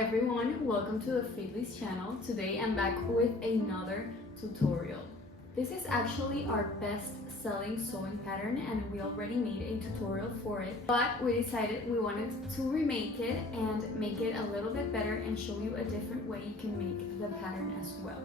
everyone, welcome to the Feedly's channel. Today I'm back with another tutorial. This is actually our best selling sewing pattern and we already made a tutorial for it, but we decided we wanted to remake it and make it a little bit better and show you a different way you can make the pattern as well.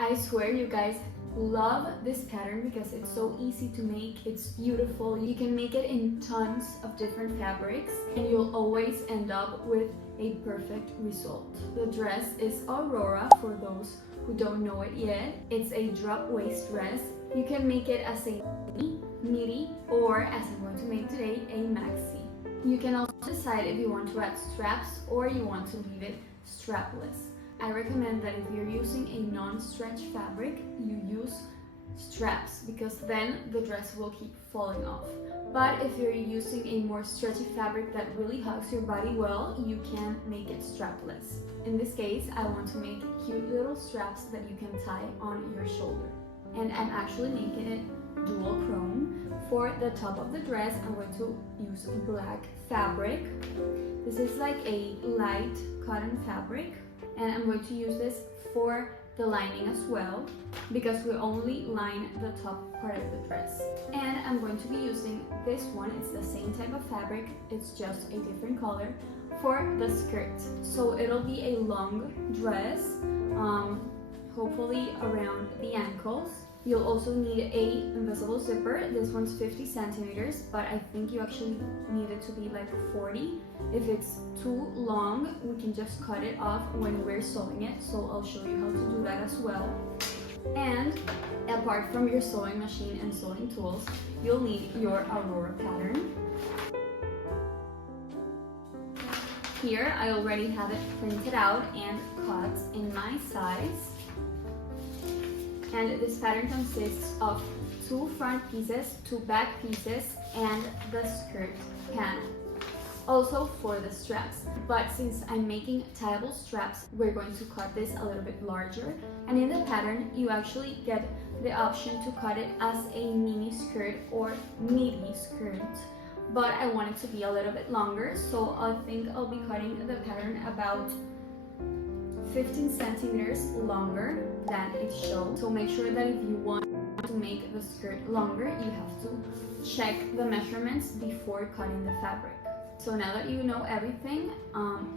I swear you guys love this pattern because it's so easy to make, it's beautiful, you can make it in tons of different fabrics and you'll always end up with a perfect result. The dress is Aurora for those who don't know it yet. It's a drop waist dress. You can make it as a midi or, as I'm going to make today, a maxi. You can also decide if you want to add straps or you want to leave it strapless. I recommend that if you're using a non-stretch fabric, you use straps because then the dress will keep falling off. But if you're using a more stretchy fabric that really hugs your body well, you can make it strapless. In this case, I want to make cute little straps that you can tie on your shoulder. And I'm actually making it dual chrome. For the top of the dress, I'm going to use black fabric. This is like a light cotton fabric. And I'm going to use this for the lining as well because we only line the top part of the dress. And I'm going to be using this one. It's the same type of fabric, it's just a different color for the skirt. So it'll be a long dress, hopefully around the ankles. You'll also need a invisible zipper. This one's 50 centimeters, but I think you actually need it to be like 40. If it's too long, we can just cut it off when we're sewing it. So I'll show you how to do that as well. And apart from your sewing machine and sewing tools, you'll need your Aurora pattern. Here, I already have it printed out and cut in my size. And this pattern consists of 2 front pieces, 2 back pieces, and the skirt panel. Also for the straps. But since I'm making tieable straps, we're going to cut this a little bit larger. And in the pattern, you actually get the option to cut it as a mini skirt or midi skirt. But I want it to be a little bit longer, so I think I'll be cutting the pattern about 15 centimeters longer than it shows. So make sure that if you want to make the skirt longer, you have to check the measurements before cutting the fabric. So now that you know everything,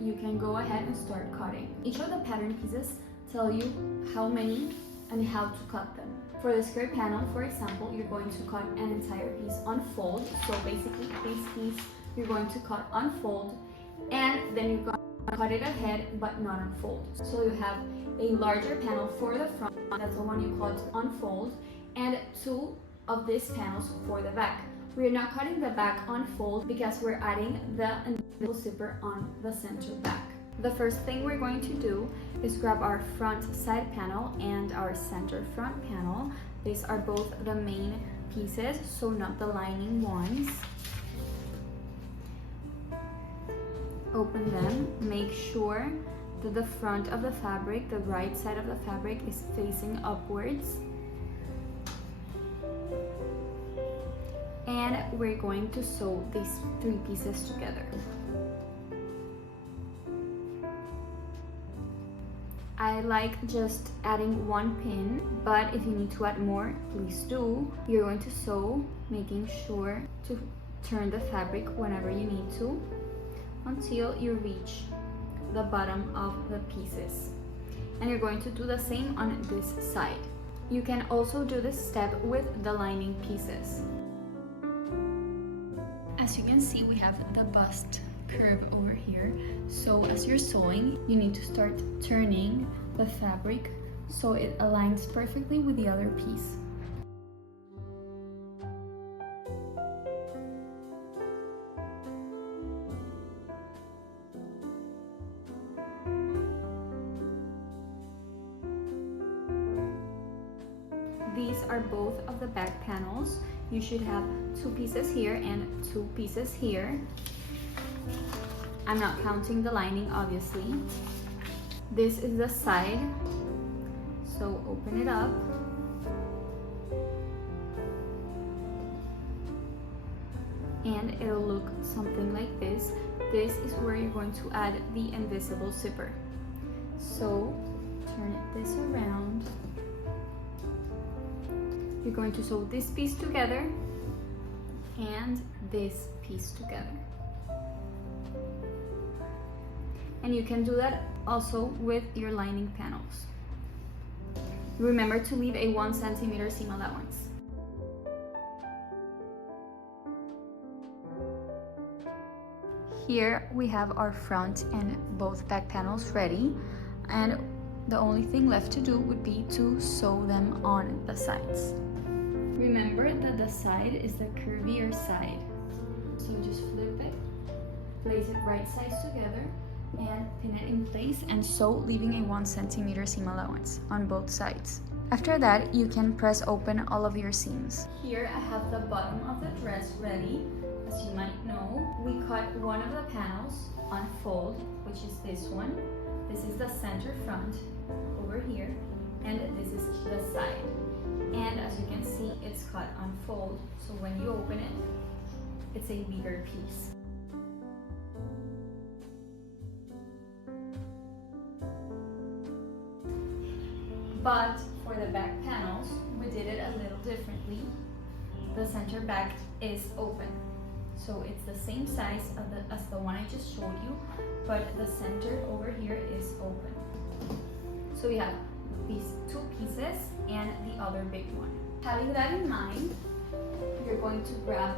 you can go ahead and start cutting. Each of the pattern pieces tell you how many and how to cut them. For the skirt panel, for example, you're going to cut an entire piece on fold. So basically this piece you're going to cut on fold, and then you're going cut it ahead but not unfold. So you have a larger panel for the front, that's the one you cut unfold, and 2 of these panels for the back. We're not cutting the back unfold because we're adding the invisible zipper on the center back. The first thing we're going to do is grab our front side panel and our center front panel. These are both the main pieces, so not the lining ones. Open them, make sure that the front of the fabric, the right side of the fabric, is facing upwards. And we're going to sew these 3 pieces together. I like just adding 1 pin, but if you need to add more, please do. You're going to sew, making sure to turn the fabric whenever you need to, until you reach the bottom of the pieces. And you're going to do the same on this side. You can also do this step with the lining pieces. As you can see, we have the bust curve over here. So as you're sewing, you need to start turning the fabric so it aligns perfectly with the other piece. These are both of the back panels. You should have 2 pieces here and 2 pieces here. I'm not counting the lining, obviously. This is the side, so open it up. and it'll look something like this. This is where you're going to add the invisible zipper. So turn this around. You're going to sew this piece together and this piece together. And you can do that also with your lining panels. Remember to leave a 1 centimeter seam allowance. Here we have our front and both back panels ready, and the only thing left to do would be to sew them on the sides. Remember that the side is the curvier side. So you just flip it, place it right sides together, and pin it in place and sew, leaving a 1 centimeter seam allowance on both sides. After that, you can press open all of your seams. Here I have the bottom of the dress ready. As you might know, we cut one of the panels on fold, which is this one. This is the center front over here, and this is the side. And as you can see, it's cut on fold, so when you open it, it's a bigger piece. But for the back panels, we did it a little differently. The center back is open. So it's the same size as the one I just showed you, but the center over here is open. So we have these two pieces and the other big one. Having that in mind, you're going to grab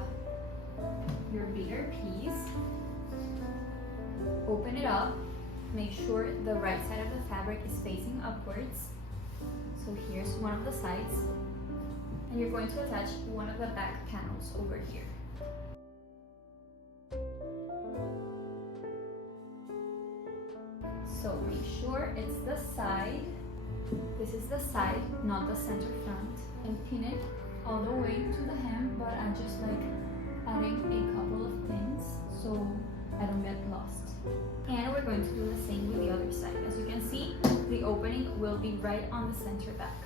your bigger piece, open it up, make sure the right side of the fabric is facing upwards. So here's one of the sides, and you're going to attach one of the back panels over here. So make sure it's the side. This is the side, not the center front, and pin it all the way to the hem, but I just like adding a couple of pins so I don't get lost. And we're going to do the same with the other side. As you can see, the opening will be right on the center back.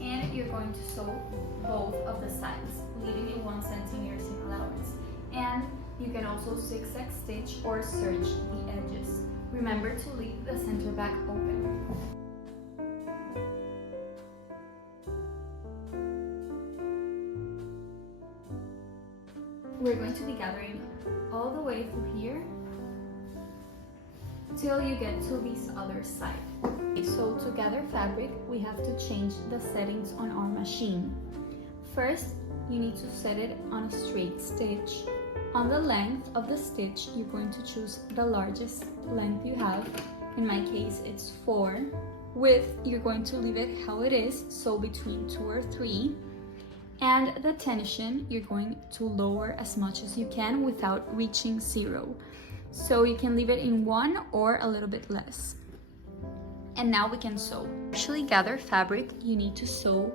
And you're going to sew both of the sides, leaving a 1 centimeter seam allowance. And you can also zigzag stitch or serge the edges. Remember to leave the center back open. We're going to be gathering all the way through here till you get to this other side. So to gather fabric, we have to change the settings on our machine. First, you need to set it on a straight stitch. On the length of the stitch, you're going to choose the largest length you have. In my case, it's 4. Width, you're going to leave it how it is, so between 2 or 3. And the tension, you're going to lower as much as you can without reaching 0. So you can leave it in 1 or a little bit less. And now we can sew. To actually gather fabric, you need to sew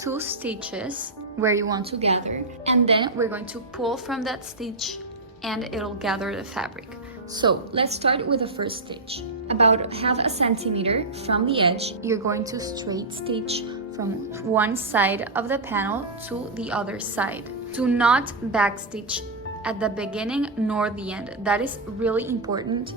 2 stitches where you want to gather, and then we're going to pull from that stitch and it'll gather the fabric. So let's start with the first stitch. About ½ centimeter from the edge, you're going to straight stitch from one side of the panel to the other side. Do not backstitch at the beginning nor the end. That is really important.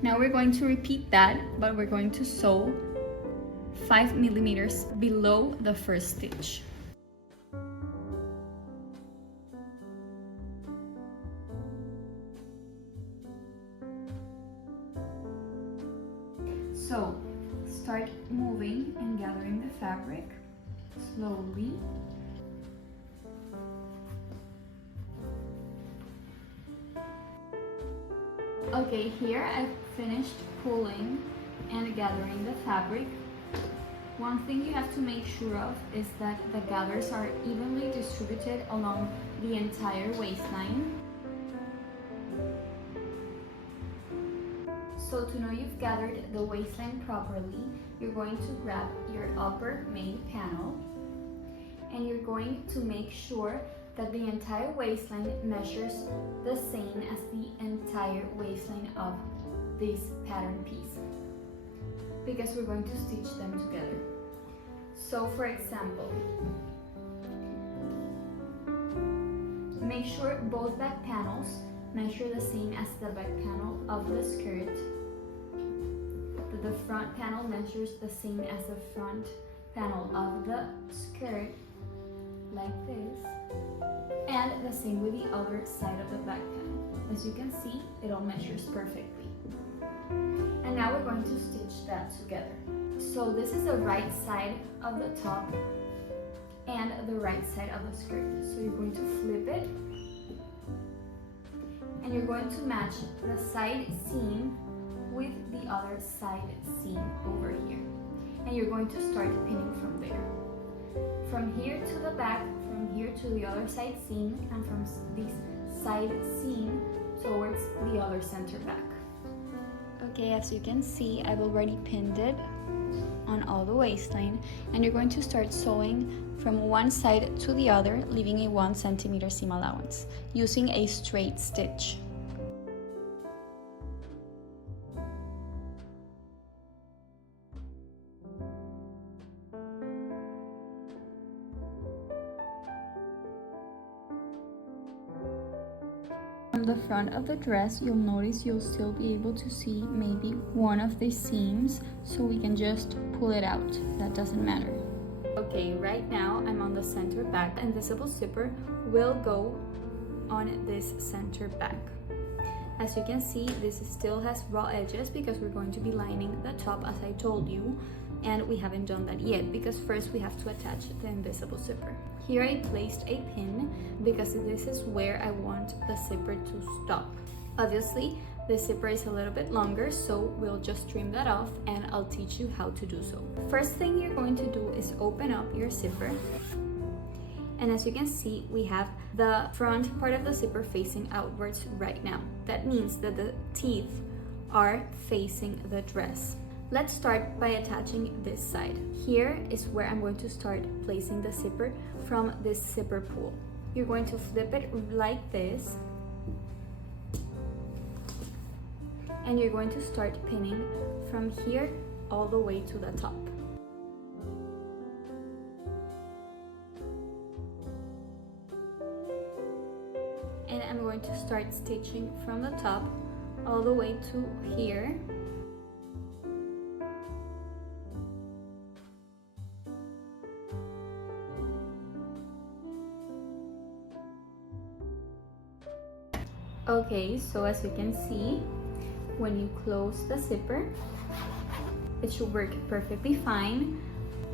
Now we're going to repeat that, but we're going to sew 5 millimeters below the first stitch. So start moving and gathering the fabric slowly. Okay, here I've finished pulling and gathering the fabric. One thing you have to make sure of is that the gathers are evenly distributed along the entire waistline. So to know you've gathered the waistline properly, you're going to grab your upper main panel and you're going to make sure that the entire waistline measures the same as the entire waistline of this pattern piece, because we're going to stitch them together. So for example, make sure both back panels measure the same as the back panel of the skirt, that the front panel measures the same as the front panel of the skirt, like this, and the same with the other side of the back panel. As you can see, it all measures perfectly. And now we're going to stitch that together. So this is the right side of the top and the right side of the skirt. So you're going to flip it, and you're going to match the side seam with the other side seam over here. And you're going to start pinning from there. From here to the back, from here to the other side seam, and from this side seam towards the other center back. Okay, as you can see, I've already pinned it on all the waistline, and you're going to start sewing from one side to the other, leaving a 1 centimeter seam allowance, using a straight stitch. From the front of the dress, you'll notice you'll still be able to see maybe one of the seams, so we can just pull it out. That doesn't matter. Okay, right now I'm on the center back. Invisible zipper will go on this center back. As you can see, this still has raw edges because we're going to be lining the top, as I told you, and we haven't done that yet because first we have to attach the invisible zipper. Here I placed a pin because this is where I want the zipper to stop. Obviously, the zipper is a little bit longer, so we'll just trim that off and I'll teach you how to do so. First thing you're going to do is open up your zipper. And as you can see, we have the front part of the zipper facing outwards right now. That means that the teeth are facing the dress. Let's start by attaching this side. Here is where I'm going to start placing the zipper from this zipper pull. You're going to flip it like this, and you're going to start pinning from here all the way to the top. And I'm going to start stitching from the top all the way to here. Okay, so as you can see, when you close the zipper, it should work perfectly fine.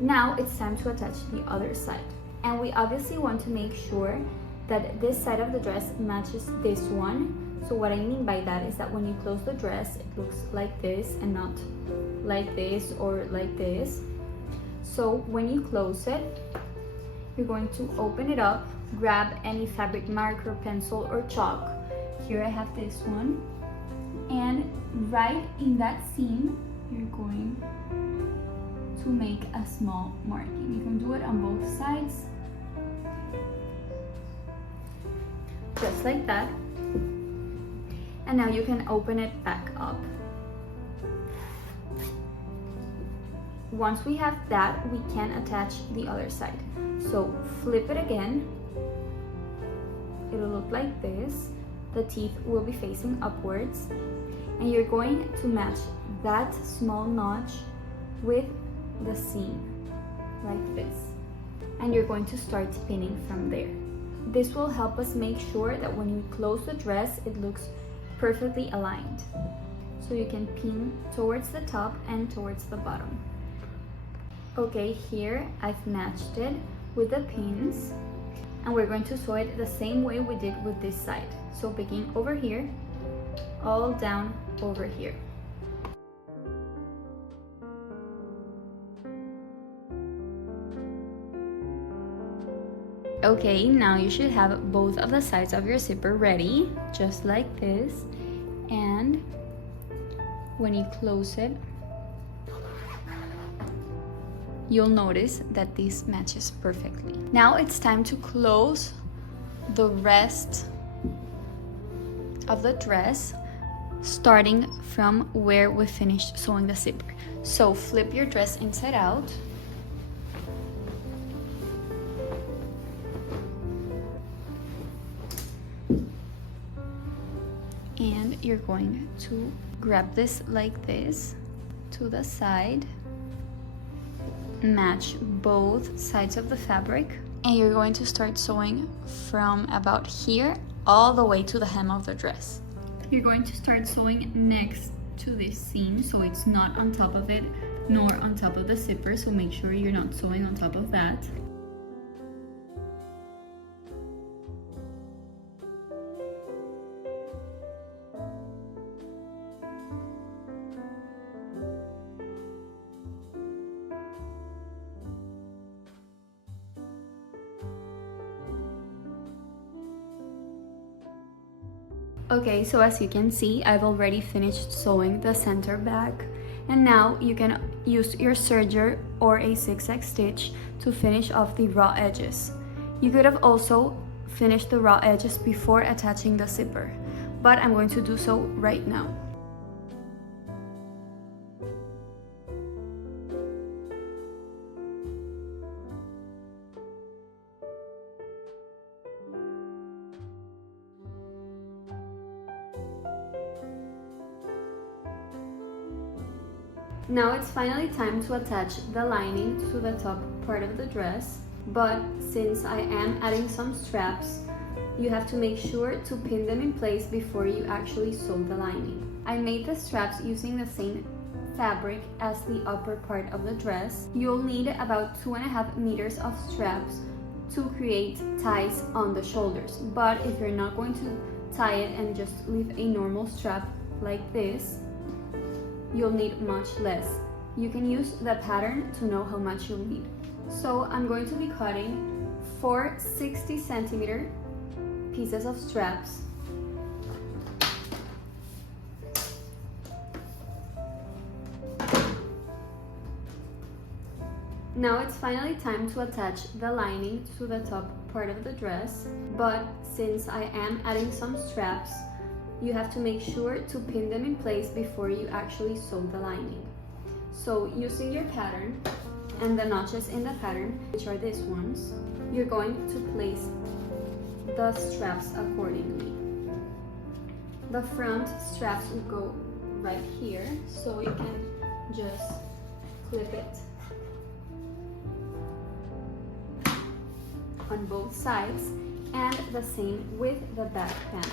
Now it's time to attach the other side. And we obviously want to make sure that this side of the dress matches this one. So what I mean by that is that when you close the dress, it looks like this and not like this or like this. So when you close it, you're going to open it up, grab any fabric marker, pencil, or chalk. Here I have this one, and right in that seam you're going to make a small marking. You can do it on both sides, just like that, and now you can open it back up. Once we have that, we can attach the other side. So flip it again, it'll look like this. The teeth will be facing upwards, and you're going to match that small notch with the seam like this, and you're going to start pinning from there. This will help us make sure that when you close the dress, it looks perfectly aligned. So you can pin towards the top and towards the bottom. Okay, here I've matched it with the pins, and we're going to sew it the same way we did with this side. So beginning over here, all down over here. Okay, now you should have both of the sides of your zipper ready, just like this. And when you close it, you'll notice that this matches perfectly. Now it's time to close the rest of the dress, starting from where we finished sewing the zipper. So flip your dress inside out. And you're going to grab this like this to the side, match both sides of the fabric, and you're going to start sewing from about here all the way to the hem of the dress. You're going to start sewing next to this seam, so it's not on top of it nor on top of the zipper, so make sure you're not sewing on top of that. Okay, so as you can see, I've already finished sewing the center back, and now you can use your serger or a zigzag stitch to finish off the raw edges. You could have also finished the raw edges before attaching the zipper, but I'm going to do so right now. Now it's finally time to attach the lining to the top part of the dress, but since I am adding some straps, you have to make sure to pin them in place before you actually sew the lining. I made the straps using the same fabric as the upper part of the dress. You'll need about 2.5 meters of straps to create ties on the shoulders, but if you're not going to tie it and just leave a normal strap like this, you'll need much less. You can use the pattern to know how much you'll need. So I'm going to be cutting 4 60-centimeter pieces of straps. Now it's finally time to attach the lining to the top part of the dress, but since I am adding some straps, you have to make sure to pin them in place before you actually sew the lining. So using your pattern and the notches in the pattern, which are these ones, you're going to place the straps accordingly. The front straps will go right here, so you can just clip it on both sides, and the same with the back panel.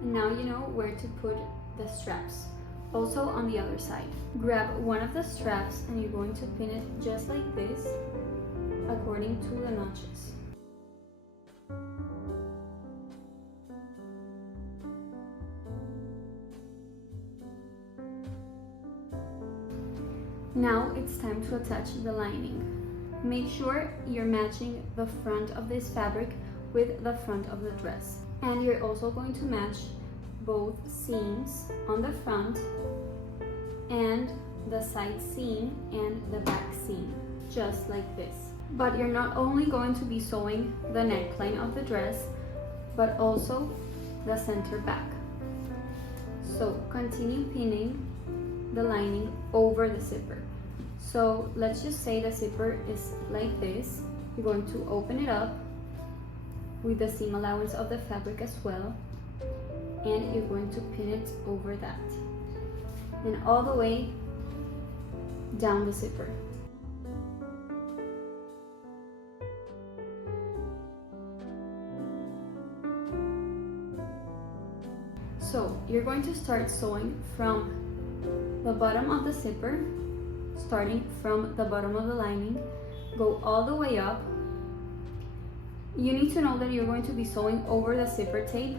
Now you know where to put the straps. Also on the other side, grab one of the straps and you're going to pin it just like this according to the notches. Now it's time to attach the lining. Make sure you're matching the front of this fabric with the front of the dress. And you're also going to match both seams on the front and the side seam and the back seam, just like this. But you're not only going to be sewing the neckline of the dress, but also the center back. So continue pinning the lining over the zipper. So let's just say the zipper is like this. You're going to open it up with the seam allowance of the fabric as well, and you're going to pin it over that and all the way down the zipper. So you're going to start sewing from the bottom of the zipper, starting from the bottom of the lining, go all the way up. You need to know that you're going to be sewing over the zipper tape,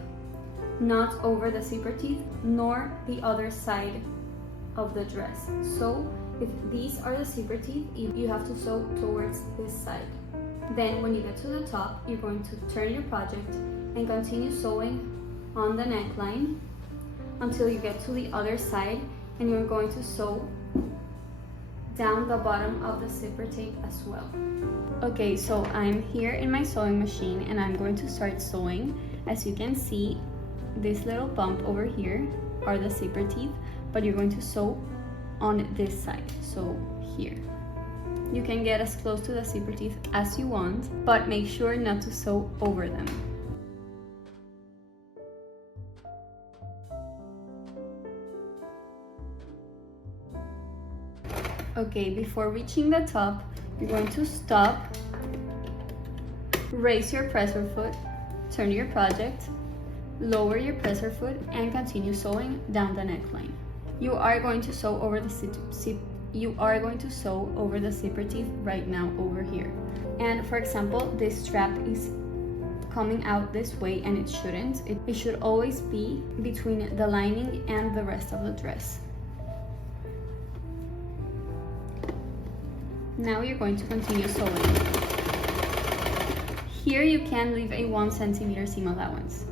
not over the zipper teeth, nor the other side of the dress. So if these are the zipper teeth, you have to sew towards this side. Then when you get to the top, you're going to turn your project and continue sewing on the neckline until you get to the other side, and you're going to sew down the bottom of the zipper tape as well. Okay, so I'm here in my sewing machine and I'm going to start sewing. As you can see, this little bump over here are the zipper teeth, but you're going to sew on this side, so here. You can get as close to the zipper teeth as you want, but make sure not to sew over them. Okay, before reaching the top, you're going to stop, raise your presser foot, turn your project, lower your presser foot, and continue sewing down the neckline. You are going to sew over the zipper teeth right now over here. And for example, this strap is coming out this way and it shouldn't. It should always be between the lining and the rest of the dress. Now you're going to continue sewing. Here you can leave a 1 centimeter seam allowance.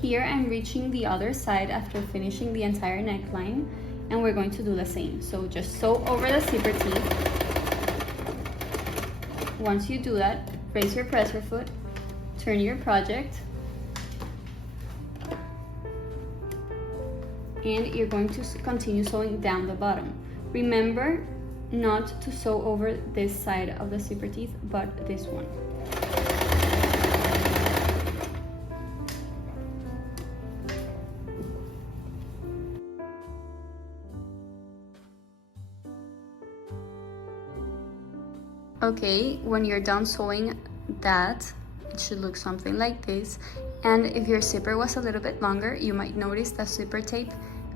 Here I'm reaching the other side after finishing the entire neckline, and we're going to do the same. So just sew over the zipper teeth. Once you do that, raise your presser foot, turn your project, and you're going to continue sewing down the bottom. Remember not to sew over this side of the zipper teeth, but this one. Okay, when you're done sewing that, it should look something like this. And if your zipper was a little bit longer, you might notice the zipper tape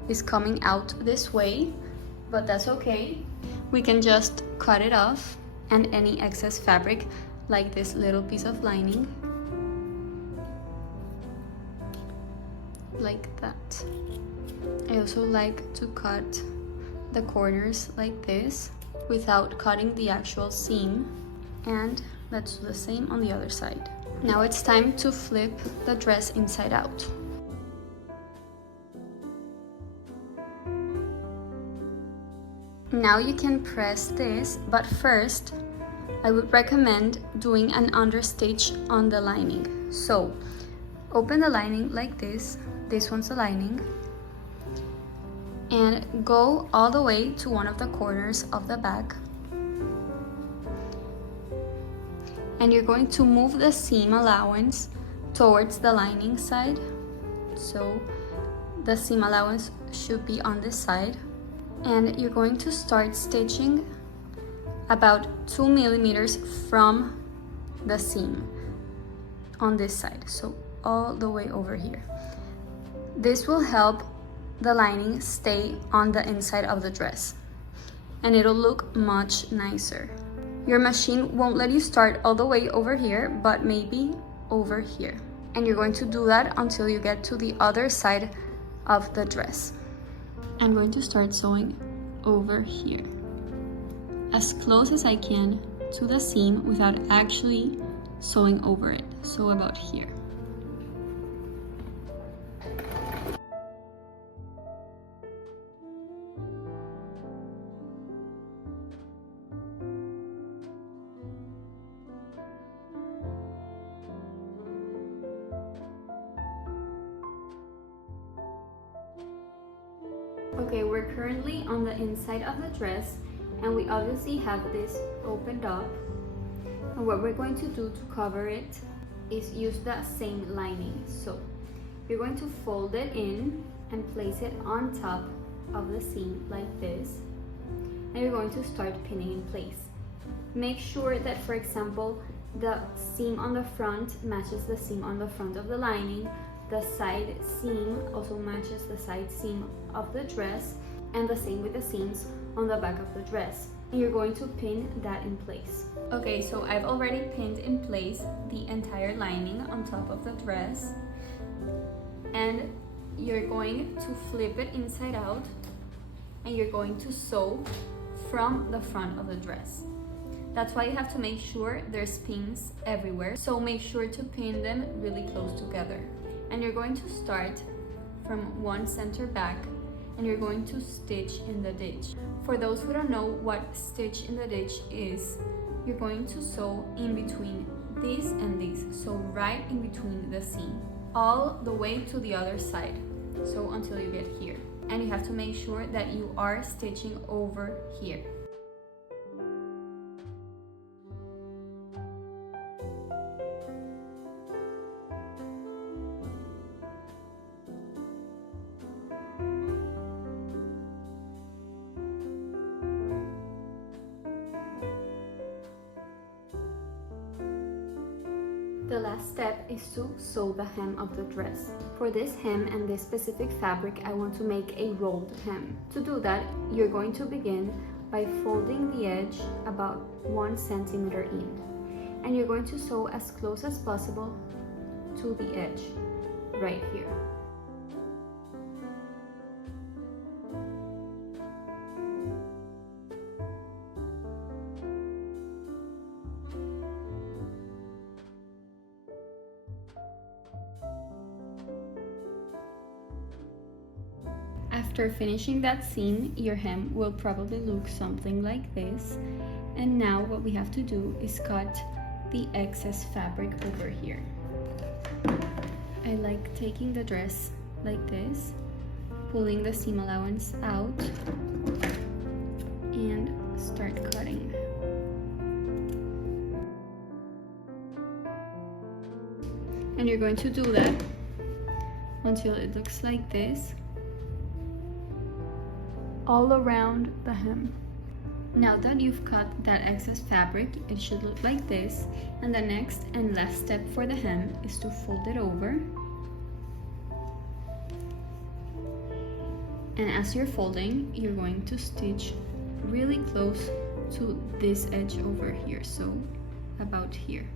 is coming out this way, but that's okay. We can just cut it off, and any excess fabric, like this little piece of lining, like that. I also like to cut the corners like this without cutting the actual seam, and let's do the same on the other side. Now it's time to flip the dress inside out. Now you can press this, but first I would recommend doing an understitch on the lining. So open the lining like this one's the lining, and go all the way to one of the corners of the back, and you're going to move the seam allowance towards the lining side. So the seam allowance should be on this side, and you're going to start stitching about 2 millimeters from the seam on this side, so all the way over here. This will help the lining stay on the inside of the dress, and it'll look much nicer. Your machine won't let you start all the way over here, but maybe over here. And you're going to do that until you get to the other side of the dress. I'm going to start sewing over here, as close as I can to the seam without actually sewing over it, so about here. Okay, we're currently on the inside of the dress, and we obviously have this opened up, and what we're going to do to cover it is use the same lining. So you're going to fold it in and place it on top of the seam like this, and you're going to start pinning in place. Make sure that, for example, the seam on the front matches the seam on the front of the lining, the side seam also matches the side seam of the dress, and the same with the seams on the back of the dress. And you're going to pin that in place. Okay, so I've already pinned in place the entire lining on top of the dress, and you're going to flip it inside out and you're going to sew from the front of the dress. That's why you have to make sure there's pins everywhere. So make sure to pin them really close together. And you're going to start from one center back and you're going to stitch in the ditch. For those who don't know what stitch in the ditch is, you're going to sew in between this and this, so right in between the seam, all the way to the other side, so until you get here. And you have to make sure that you are stitching over here. The last step is to sew the hem of the dress. For this hem and this specific fabric, I want to make a rolled hem. To do that, you're going to begin by folding the edge about 1 centimeter in. And you're going to sew as close as possible to the edge, right here. After finishing that seam, your hem will probably look something like this. And now what we have to do is cut the excess fabric over here. I like taking the dress like this, pulling the seam allowance out, and start cutting. And you're going to do that until it looks like this, all around the hem. Now that you've cut that excess fabric, it should look like this, and the next and last step for the hem is to fold it over. And as you're folding, you're going to stitch really close to this edge over here, so about here.